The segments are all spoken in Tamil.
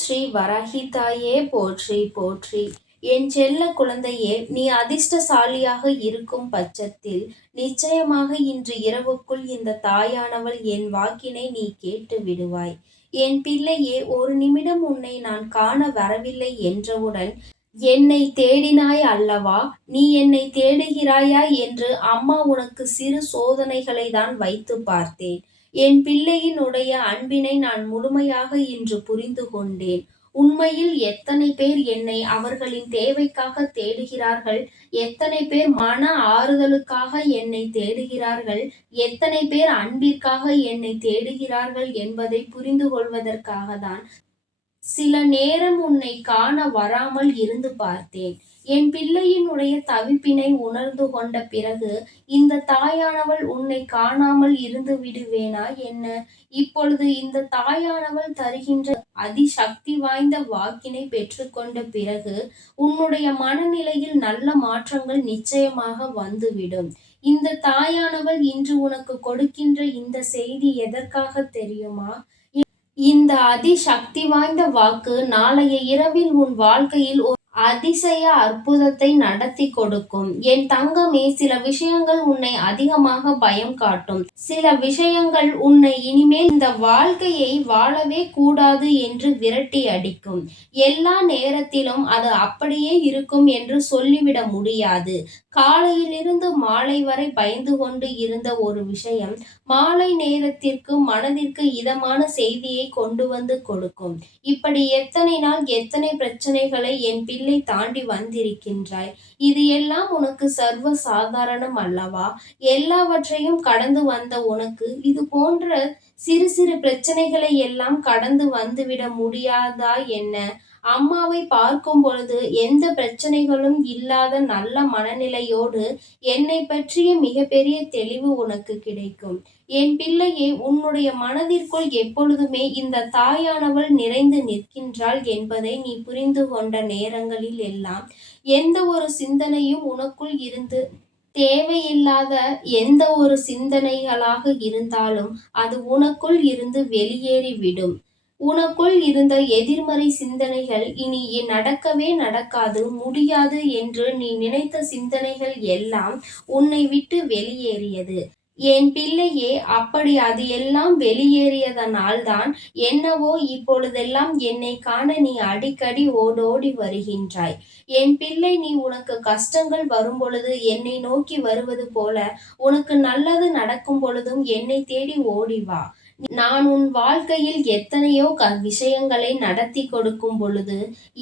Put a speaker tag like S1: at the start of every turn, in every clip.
S1: ஸ்ரீ வராகி தாயே போற்றி போற்றி. என் செல்ல குழந்தையே நீ அதிர்ஷ்டசாலியாக இருக்கும் பட்சத்தில் நிச்சயமாக இன்று இரவுக்குள் இந்த தாயானவள் என் வாக்கினை நீ கேட்டு விடுவாய். என் பிள்ளையே ஒரு நிமிடம் உன்னை நான் காண வரவில்லை என்றவுடன் என்னை தேடினாய் அல்லவா? நீ என்னை தேடுகிறாயா என்று அம்மா உனக்கு சிறு சோதனைகளை தான் வைத்து பார்த்தேன். என் பிள்ளையினுடைய அன்பினை நான் முழுமையாக இன்று புரிந்து கொண்டேன். உண்மையில் எத்தனை பேர் என்னை அவர்களின் தேவைக்காக தேடுகிறார்கள்? எத்தனை பேர் மன ஆறுதலுக்காக என்னை தேடுகிறார்கள்? எத்தனை பேர் அன்பிற்காக என்னை தேடுகிறார்கள் என்பதை புரிந்து கொள்வதற்காக தான் சில நேரம் உன்னை காண வராமல் இருந்து பார்த்தேன். என் பிள்ளையினுடைய தவிப்பினை உணர்ந்து கொண்ட பிறகு இந்த தாயானவள் உன்னை காணாமல் இருந்து விடுவேனா என்ன? இப்பொழுது இந்த தாயானவள் தருகின்ற அதிசக்தி வாய்ந்த வாக்கினை பெற்றுக்கொண்ட பிறகு உன்னுடைய மனநிலையில் நல்ல மாற்றங்கள் நிச்சயமாக வந்துவிடும். இந்த தாயானவள் இன்று உனக்கு கொடுக்கின்ற இந்த செய்தி எதற்காக தெரியுமா? இந்த அதிசக்தி வாய்ந்த வாக்கு நாளைய இரவில் உன் வாழ்க்கையில் அதிசய அற்புதத்தை நடத்தி கொடுக்கும். என் தங்கமே சில விஷயங்கள் உன்னை அதிகமாக பயம் காட்டும். சில விஷயங்கள் உன்னை இனிமேல் இந்த வாழ்க்கையை வாழவே கூடாது என்று விரட்டி அடிக்கும். எல்லா நேரத்திலும் அது அப்படியே இருக்கும் என்று சொல்லிவிட முடியாது. காலையிலிருந்து மாலை வரை பயந்து கொண்டு இருந்த ஒரு விஷயம் மாலை நேரத்திற்கு மனதிற்கு இதமான செய்தியை கொண்டு வந்து கொடுக்கும். இப்படி எத்தனை நாள் எத்தனை பிரச்சனைகளை என் பிள்ளை தாண்டி வந்திருக்கின்றாய். இது எல்லாம் உனக்கு சர்வ சாதாரணம் அல்லவா? எல்லாவற்றையும் கடந்து வந்த உனக்கு இது போன்ற சிறு சிறு பிரச்சனைகளை எல்லாம் கடந்து வந்துவிட முடியாதா என்ன? அம்மாவை பார்க்கும் பொழுது எந்த பிரச்சனைகளும் இல்லாத நல்ல மனநிலையோடு என்னை பற்றிய மிகப்பெரிய தெளிவு உனக்கு கிடைக்கும். என் பிள்ளையே உன்னுடைய மனதிற்குள் எப்பொழுதுமே இந்த தாயானவள் நிறைந்து நிற்கின்றாள் என்பதை நீ புரிந்து கொண்ட நேரங்களில் எல்லாம் எந்த ஒரு சிந்தனையும் உனக்குள் இருந்து தேவையில்லாத எந்த ஒரு சிந்தனைகளாக இருந்தாலும் அது உனக்குள் இருந்து வெளியேறிவிடும். உனக்குள் இருந்த எதிர்மறை சிந்தனைகள் இனி நடக்கவே நடக்காது முடியாது என்று நீ நினைத்த சிந்தனைகள் எல்லாம் உன்னை விட்டு வெளியேறியது. என் பிள்ளையே அப்படி அது எல்லாம் வெளியேறியதனால்தான் என்னவோ இப்பொழுதெல்லாம் என்னை காண நீ அடிக்கடி ஓடோடி வருகின்றாய். என் பிள்ளை நீ உனக்கு கஷ்டங்கள் வரும் பொழுது என்னை நோக்கி வருவது போல உனக்கு நல்லது நடக்கும் பொழுதும் என்னை தேடி ஓடி வா. நான் உன் வாழ்க்கையில் எத்தனையோ க விஷயங்களை நடத்தி கொடுக்கும் பொழுது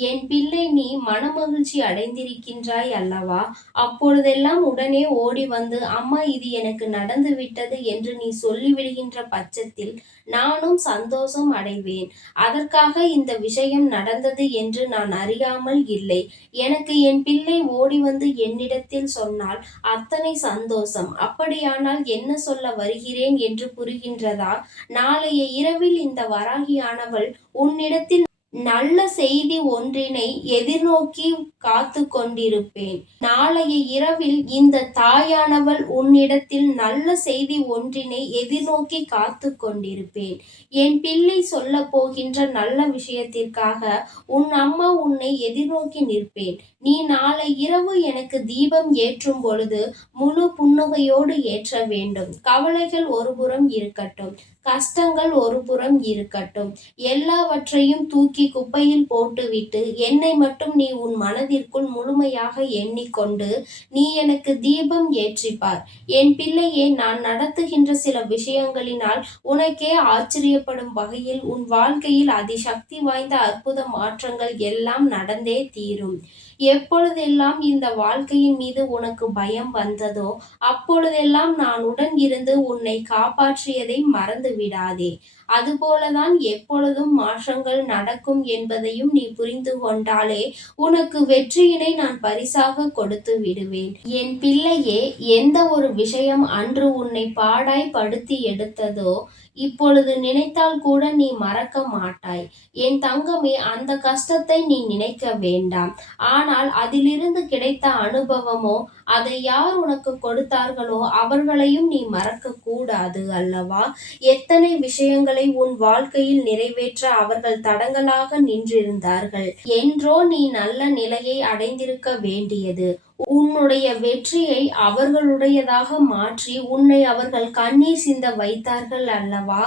S1: என் பிள்ளை நீ மனமகிழ்ச்சி அடைந்திருக்கின்றாய் அல்லவா? அப்பொழுதெல்லாம் உடனே ஓடி வந்து அம்மா இது எனக்கு நடந்து விட்டது என்று நீ சொல்லிவிடுகின்ற பட்சத்தில் நானும் சந்தோஷம் அடைவேன். அதற்காக இந்த விஷயம் நடந்தது என்று நான் அறியாமல் இல்லை. எனக்கு என் பிள்ளை ஓடி வந்து என்னிடத்தில் சொன்னால் அத்தனை சந்தோஷம். அப்படியானால் என்ன சொல்ல வருகிறேன் என்று புரிகின்றதா? நாளைய இரவில் இந்த வராகியானவள் உன்னிடத்தில் நல்ல செய்தி ஒன்றினை எதிர்நோக்கி காத்து கொண்டிருப்பேன் நாளைய இரவில் இந்த தாயானவள் உன்னிடத்தில் நல்ல செய்தி ஒன்றினை எதிர்நோக்கி காத்து கொண்டிருப்பேன் என் பிள்ளை சொல்ல போகின்ற நல்ல விஷயத்திற்காக உன் அம்மா உன்னை எதிர்நோக்கி நிற்பேன். நீ நாளை இரவு எனக்கு தீபம் ஏற்றும் பொழுது முழு புன்னகையோடு ஏற்ற வேண்டும். கவலைகள் ஒருபுறம் இருக்கட்டும். கஷ்டங்கள் ஒரு புறம் இருக்கட்டும். எல்லாவற்றையும் தூக்கி குப்பையில் போட்டுவிட்டு என்னை மட்டும் நீ உன் மனதிற்குள் முழுமையாக எண்ணிக்கொண்டு நீ எனக்கு தீபம் ஏற்றிப்பார். என் பிள்ளையே நான் நடத்துகின்ற சில விஷயங்களினால் உனக்கே ஆச்சரியப்படும் வகையில் உன் வாழ்க்கையில் அதிசக்தி வாய்ந்த அற்புத மாற்றங்கள் எல்லாம் நடந்தே தீரும். எப்பொழுதெல்லாம் இந்த வாழ்க்கையின் மீது உனக்கு பயம் வந்ததோ அப்பொழுதெல்லாம் நான் உடன் இருந்து உன்னை காப்பாற்றியதை மறந்து விடாதே அதுபோலதான் எப்பொழுதும் மாற்றங்கள் நடக்கும் என்பதையும் நீ புரிந்து கொண்டாலே உனக்கு வெற்றியினை நான் பரிசாக கொடுத்து விடுவேன். என் பிள்ளையே எந்த ஒரு விஷயம் அன்று உன்னை பாடாய் படுத்தி எடுத்ததோ இப்பொழுது நினைத்தால் கூட நீ மறக்க மாட்டாய். என் தங்கமே அந்த கஷ்டத்தை நீ நினைக்க வேண்டாம். ஆனால் அதிலிருந்து கிடைத்த அனுபவமோ அதை யார் உனக்கு கொடுத்தார்களோ அவர்களையும் நீ மறக்க கூடாது அல்லவா? எத்தனை விஷயங்களை உன் வாழ்க்கையில் நிறைவேற்ற அவர்கள் தடங்களாக நின்றிருந்தார்கள்? என்றோ நீ நல்ல நிலையை அடைந்திருக்க வேண்டியது. உன்னுடைய வெற்றியை அவர்களுடையதாக மாற்றி உன்னை அவர்கள் கண்ணீர் சிந்த வைத்தார்கள் அல்லவா?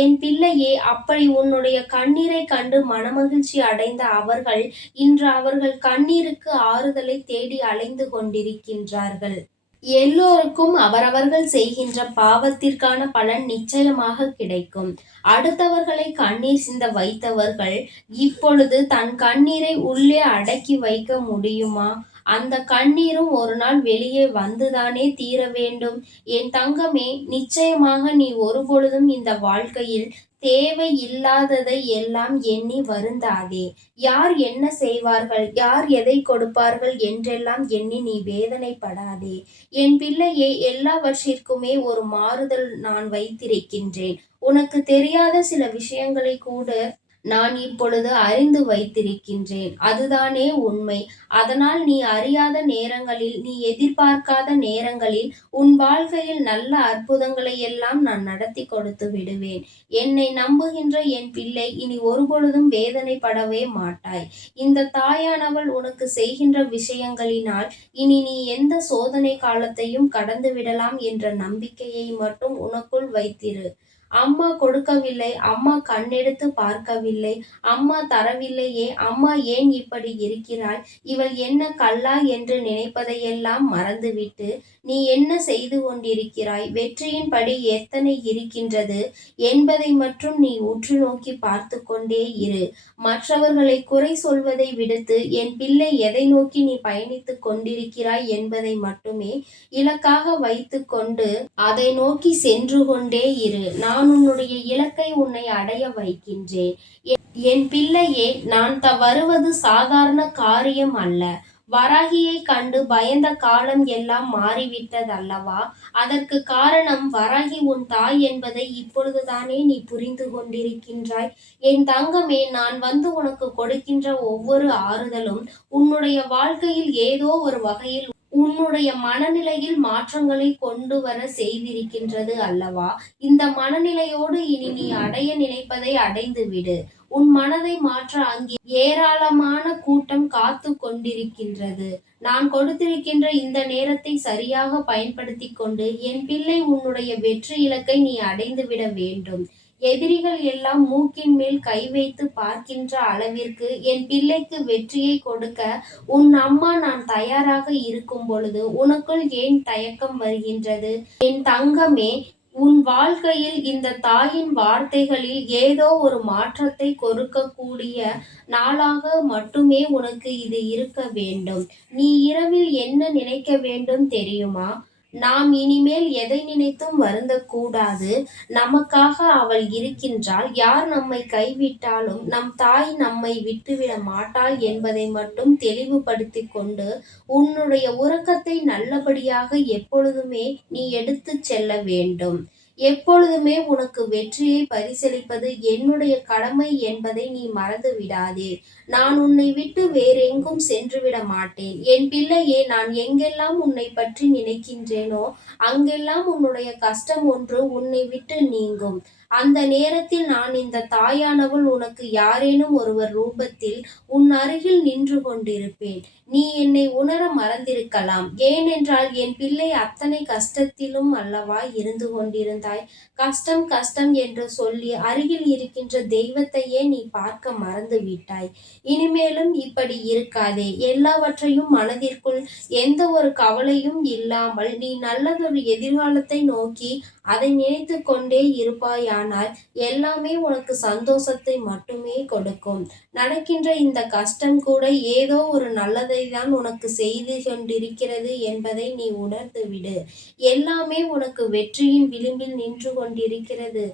S1: என் பிள்ளையே அப்படி உன்னுடைய கண்ணீரை கண்டு மனமகிழ்ச்சி அடைந்த அவர்கள் இன்று அவர்கள் கண்ணீருக்கு ஆறுதலை தேடி அலைந்து கொண்டிருக்கின்றார்கள். எல்லோருக்கும் அவரவர்கள் செய்கின்ற பாவத்திற்கான பலன் நிச்சயமாக கிடைக்கும். அடுத்தவர்களை கண்ணீர் சிந்த வைத்தவர்கள் இப்பொழுது தன் கண்ணீரை உள்ளே அடக்கி வைக்க முடியுமா? அந்த கண்ணீரும் ஒரு நாள் வெளியே வந்துதானே தீர வேண்டும். என் தங்கமே நிச்சயமாக நீ ஒருபொழுதும் இந்த வாழ்க்கையில் தேவை இல்லாததை எல்லாம் எண்ணி வருந்தாதே. யார் என்ன செய்வார்கள் யார் எதை கொடுப்பார்கள் என்றெல்லாம் எண்ணி நீ வேதனைப்படாதே. என் பிள்ளையே எல்லாவற்றிற்குமே ஒரு மாறுதல் நான் வைத்திருக்கின்றேன். உனக்கு தெரியாத சில விஷயங்களை கூட நான் இப்பொழுது அறிந்து வைத்திருக்கின்றேன். அதுதானே உண்மை. அதனால் நீ அறியாத நேரங்களில் நீ எதிர்பார்க்காத நேரங்களில் உன் வாழ்க்கையில் நல்ல அற்புதங்களை எல்லாம் நான் நடத்தி கொடுத்து விடுவேன். என்னை நம்புகின்ற என் பிள்ளை இனி ஒருபொழுதும் வேதனைப்படவே மாட்டாய். இந்த தாயானவள் உனக்கு செய்கின்ற விஷயங்களினால் இனி நீ எந்த சோதனை காலத்தையும் கடந்து விடலாம் என்ற நம்பிக்கையை மட்டும் உனக்குள் வைத்திரு. அம்மா கொடுக்கவில்லை அம்மா கண்ணெடுத்து பார்க்கவில்லை அம்மா தரவில்லையே அம்மா ஏன் இப்படி இருக்கிறாள் இவள் என்ன கல்லா என்று நினைப்பதையெல்லாம் மறந்துவிட்டு நீ என்ன செய்து கொண்டிருக்கிறாய்? வெற்றியின் படி எத்தனை இருக்கின்றது? என்பதை மட்டும் நீ உற்று நோக்கி பார்த்து கொண்டே இரு. மற்றவர்களை குறை சொல்வதை விடுத்து என் பிள்ளை எதை நோக்கி நீ பயணித்துக் கொண்டிருக்கிறாய் என்பதை மட்டுமே இலக்காக வைத்துக்கொண்டு அதை நோக்கி சென்று கொண்டே இரு. நான் நான் உன்னுடைய இலக்கை உன்னை அடைய வைக்கின்றேன். என் பிள்ளையே நான் த வருவது சாதாரண காரியம் அல்ல. வராகியை கண்டு பயந்த காலம் எல்லாம் மாறிவிட்டதல்லவா? அதற்கு காரணம் வராகி உன் தாய் என்பதை இப்பொழுதுதானே நீ புரிந்து கொண்டிருக்கின்றாய். என் தங்கமே நான் வந்து உனக்கு கொடுக்கின்ற ஒவ்வொரு ஆறுதலும் உன்னுடைய வாழ்க்கையில் ஏதோ ஒரு வகையில் உன்னுடைய மனநிலையில் மாற்றங்களை கொண்டு வர செய்திருக்கின்றது அல்லவா? இந்த மனநிலையோடு இனி நீ அடைய நினைப்பதை அடைந்து விடு. உன் மனதை மாற்ற அங்கே ஏராளமான கூட்டம் காத்து கொண்டிருக்கின்றது. நான் கொடுத்திருக்கின்ற இந்த நேரத்தை சரியாக பயன்படுத்தி கொண்டு என் பிள்ளை உன்னுடைய வெற்றி இலக்கை நீ அடைந்துவிட வேண்டும். எதிரிகள் எல்லாம் மூக்கின் மேல் கை வைத்து பார்க்கின்ற அளவிற்கு என் பிள்ளைக்கு வெற்றியை கொடுக்க உன் அம்மா நான் தயாராக இருக்கும் பொழுது உனக்குள் ஏன் தயக்கம் வருகின்றது? என் தங்கமே உன் வாழ்க்கையில் இந்த தாயின் வார்த்தைகளில் ஏதோ ஒரு மாற்றத்தை கொடுக்கக்கூடிய நாளாக மட்டுமே உனக்கு இது இருக்க வேண்டும். நீ இரவில் என்ன நினைக்க வேண்டும் தெரியுமா? நாம் இனிமேல் எதை நினைத்தும் வருந்தக்கூடாது. நமக்காக அவள் இருக்கின்றாள். யார் நம்மை கைவிட்டாலும் நம் தாய் நம்மை விட்டுவிட மாட்டாள் என்பதை மட்டும் தெளிவுபடுத்தி கொண்டு உன்னுடைய உறக்கத்தை நல்லபடியாக எப்பொழுதுமே நீ எடுத்துச் செல்ல வேண்டும். எப்பொழுதுமே உனக்கு வெற்றியை பரிசளிப்பது என்னுடைய கடமை என்பதை நீ மறந்து விடாதே நான் உன்னை விட்டு வேறெங்கும் சென்றுவிட மாட்டேன். என் பிள்ளையே நான் எங்கெல்லாம் உன்னை பற்றி நினைக்கின்றேனோ அங்கெல்லாம் உன்னுடைய கஷ்டம் ஒன்று உன்னை விட்டு நீங்கும். அந்த நேரத்தில் நான் இந்த தாயானவள் உனக்கு யாரேனும் ஒருவர் ரூபத்தில் உன் அருகில் நின்று கொண்டிருப்பேன். நீ என்னை உணர மறந்திருக்கலாம். ஏனென்றால் என் பிள்ளை அத்தனை கஷ்டத்திலும் அல்லவா இருந்து கொண்டிருந்தாய். கஷ்டம் கஷ்டம் என்று சொல்லி அருகில் இருக்கின்ற தெய்வத்தையே நீ பார்க்க மறந்து விட்டாய். இனிமேலும் இப்படி இருக்காதே. எல்லாவற்றையும் மனதிற்குள் எந்த ஒரு கவலையும் இல்லாமல் நீ நல்லதொரு எதிர்காலத்தை நோக்கி அதை நினைத்து கொண்டே ஆனால் எல்லாமே உனக்கு சந்தோஷத்தை மட்டுமே கொடுக்கும். நடக்கின்ற இந்த கஷ்டம் கூட ஏதோ ஒரு நல்லதை தான் உனக்கு செய்து கொண்டிருக்கிறது என்பதை நீ உணர்ந்து விடு எல்லாமே உனக்கு வெற்றியின் விளிம்பில் நின்று கொண்டிருக்கிறது.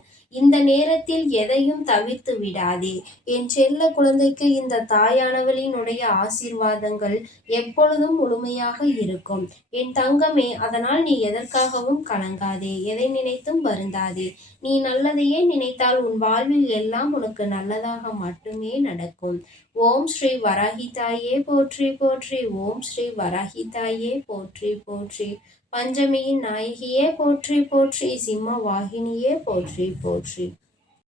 S1: இந்த நேரத்தில் எதையும் தவிர்த்து விடாதே. என் செல்ல குழந்தைக்கு இந்த தாயானவளினுடைய ஆசீர்வாதங்கள் எப்பொழுதும் முழுமையாக இருக்கும். என் தங்கமே அதனால் நீ எதற்காகவும் கலங்காதே. எதை நினைத்தும் வருந்தாதே. நீ நல்லதையே நினைத்தால் உன் வாழ்வில் எல்லாம் உனக்கு நல்லதாக மட்டுமே நடக்கும். ஓம் ஸ்ரீ வராகிதாயே போற்றி போற்றி. ஓம் ஸ்ரீ வராகிதாயே போற்றி போற்றி. பஞ்சமியின் நாயகியே போற்றி போற்றி சிம்ம வாகினியே போற்றி போற்றி.